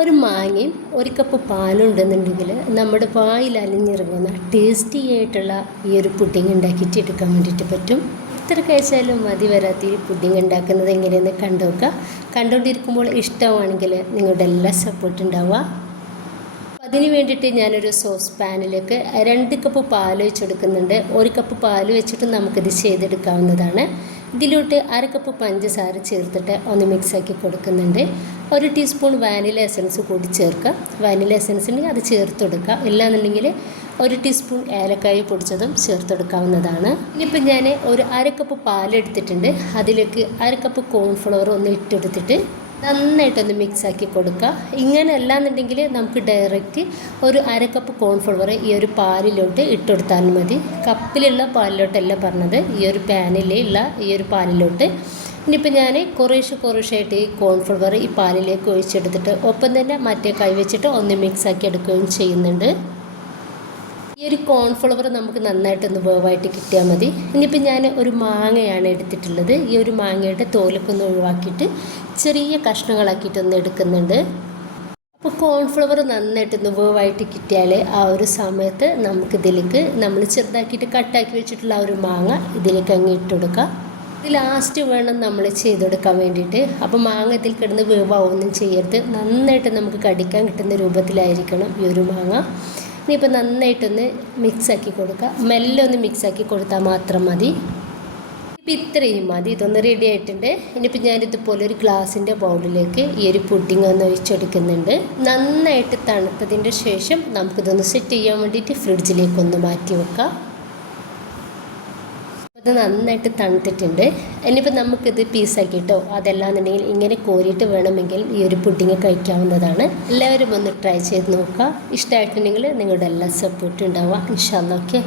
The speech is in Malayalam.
ഒരു മാങ്ങയും ഒരു കപ്പ് പാലുണ്ടെന്നുണ്ടെങ്കിൽ നമ്മുടെ വായിൽ അലിഞ്ഞിറങ്ങുന്ന ടേസ്റ്റി ആയിട്ടുള്ള ഈ ഒരു പുഡിംഗ് ഉണ്ടാക്കിയിട്ട് എടുക്കാൻ വേണ്ടിയിട്ട് പറ്റും. എത്ര കഴിച്ചാലും മതി വരാത്ത ഈ പുഡിങ് ഉണ്ടാക്കുന്നത് എങ്ങനെയെന്ന് കണ്ടുനോക്കുക കണ്ടുകൊണ്ടിരിക്കുമ്പോൾ ഇഷ്ടമാണെങ്കിൽ നിങ്ങളുടെ എല്ലാ സപ്പോർട്ടും ഉണ്ടാവുക. അതിന് വേണ്ടിയിട്ട് ഞാനൊരു സോസ് പാനിലേക്ക് രണ്ട് കപ്പ് പാൽ വെച്ചെടുക്കുന്നുണ്ട്. ഒരു കപ്പ് പാൽ വെച്ചിട്ട് നമുക്കിത് ചെയ്തെടുക്കാവുന്നതാണ്. ഇതിലോട്ട് അര കപ്പ് പഞ്ചസാര ചേർത്തിട്ട് ഒന്ന് മിക്സാക്കി കൊടുക്കുന്നുണ്ട്. ഒരു ടീസ്പൂൺ വാനില എസൻസ് കൂടി ചേർക്കുക. വാനില എസൻസിന് അത് ചേർത്ത് കൊടുക്കുക ഇല്ലാന്നുണ്ടെങ്കിൽ ഒരു ടീസ്പൂൺ ഏലക്കായ പൊടിച്ചതും ചേർത്തെടുക്കാവുന്നതാണ്. ഇനിയിപ്പോൾ ഞാൻ ഒരു അര കപ്പ് പാലെടുത്തിട്ടുണ്ട്. അതിലേക്ക് അര കപ്പ് കോൺഫ്ലവർ ഒന്ന് ഇട്ടെടുത്തിട്ട് നന്നായിട്ടൊന്ന് മിക്സാക്കി കൊടുക്കുക. ഇങ്ങനെ അല്ലാന്നുണ്ടെങ്കിൽ നമുക്ക് ഡയറക്റ്റ് ഒരു അര കപ്പ് കോൺഫ്ലവർ ഈ ഒരു പാലിലോട്ട് ഇട്ട് കൊടുത്താലും മതി. കപ്പിലുള്ള പാലിലോട്ടല്ല പറഞ്ഞത്. ഈ ഒരു പാനിലുള്ള ഈ ഒരു പാലിലോട്ട് ഇനിയിപ്പോൾ ഞാൻ കുറേശ്ശെ കുറേശ്ശായിട്ട് ഈ കോൺഫ്ലവർ ഈ പാലിലേക്ക് ഒഴിച്ചെടുത്തിട്ട് ഒപ്പം തന്നെ മറ്റേ കൈ വെച്ചിട്ട് ഒന്ന് മിക്സാക്കി എടുക്കുകയും ചെയ്യുന്നുണ്ട്. ഈ ഒരു കോൺഫ്ലവർ നമുക്ക് നന്നായിട്ടൊന്ന് വേവായിട്ട് കിട്ടിയാൽ മതി. ഇനിയിപ്പോൾ ഞാൻ ഒരു മാങ്ങയാണ് എടുത്തിട്ടുള്ളത്. ഈ ഒരു മാങ്ങയുടെ തോലൊക്കെ ഒന്ന് ഒഴിവാക്കിയിട്ട് ചെറിയ കഷ്ണങ്ങളാക്കിയിട്ടൊന്ന് എടുക്കുന്നുണ്ട്. അപ്പോൾ കോൺഫ്ലവർ നന്നായിട്ടൊന്ന് വേവായിട്ട് കിട്ടിയാൽ ആ ഒരു സമയത്ത് നമുക്ക് ഇതിലേക്ക് നമ്മൾ ചെറുതാക്കിയിട്ട് കട്ടാക്കി വെച്ചിട്ടുള്ള ആ ഒരു മാങ്ങ ഇതിലേക്ക് അങ്ങ് ഇട്ടുകൊടുക്കാം ലാസ്റ്റ് വേണം നമ്മൾ ചെയ്തെടുക്കാൻ വേണ്ടിയിട്ട്. അപ്പോൾ മാങ്ങ ഇതിൽ കിടന്ന് വേവാവൊന്നും ചെയ്യരുത്. നന്നായിട്ട് നമുക്ക് കടിക്കാൻ കിട്ടുന്ന രൂപത്തിലായിരിക്കണം ഈ ഒരു മാങ്ങ. ഇനിയിപ്പോൾ നന്നായിട്ടൊന്ന് മിക്സാക്കി കൊടുക്കുക. മെല്ലെ ഒന്ന് മിക്സാക്കി കൊടുത്താൽ മാത്രം മതി. ഇപ്പം ഇത്രയും മതി. ഇതൊന്ന് റെഡി ആയിട്ടുണ്ട്. ഇനിയിപ്പോൾ ഞാനിതുപോലെ ഒരു ഗ്ലാസിന്റെ ബൗളിലേക്ക് ഈ ഒരു പുഡിംഗ് ഒന്ന് ഒഴിച്ചെടുക്കുന്നുണ്ട്. നന്നായിട്ട് തണുത്തതിന്റെ ശേഷം നമുക്കിതൊന്ന് സെറ്റ് ചെയ്യാൻ വേണ്ടിയിട്ട് ഫ്രിഡ്ജിലേക്കൊന്ന് മാറ്റി വെക്കാം. അത് നന്നായിട്ട് തണുത്തിട്ടുണ്ട്. ഇനിയിപ്പോൾ നമുക്കിത് പീസാക്കിയിട്ടോ അതല്ലാന്നുണ്ടെങ്കിൽ ഇങ്ങനെ കോരിയിട്ട് വേണമെങ്കിൽ ഈ ഒരു പുഡിങ് കഴിക്കാവുന്നതാണ്. എല്ലാവരും ഒന്ന് ട്രൈ ചെയ്ത് നോക്കുക. ഇഷ്ടമായിട്ടുണ്ടെങ്കിൽ നിങ്ങളുടെ എല്ലാ സപ്പോർട്ടും ഉണ്ടാവുക. ഇൻഷാല്ല ഓക്കെ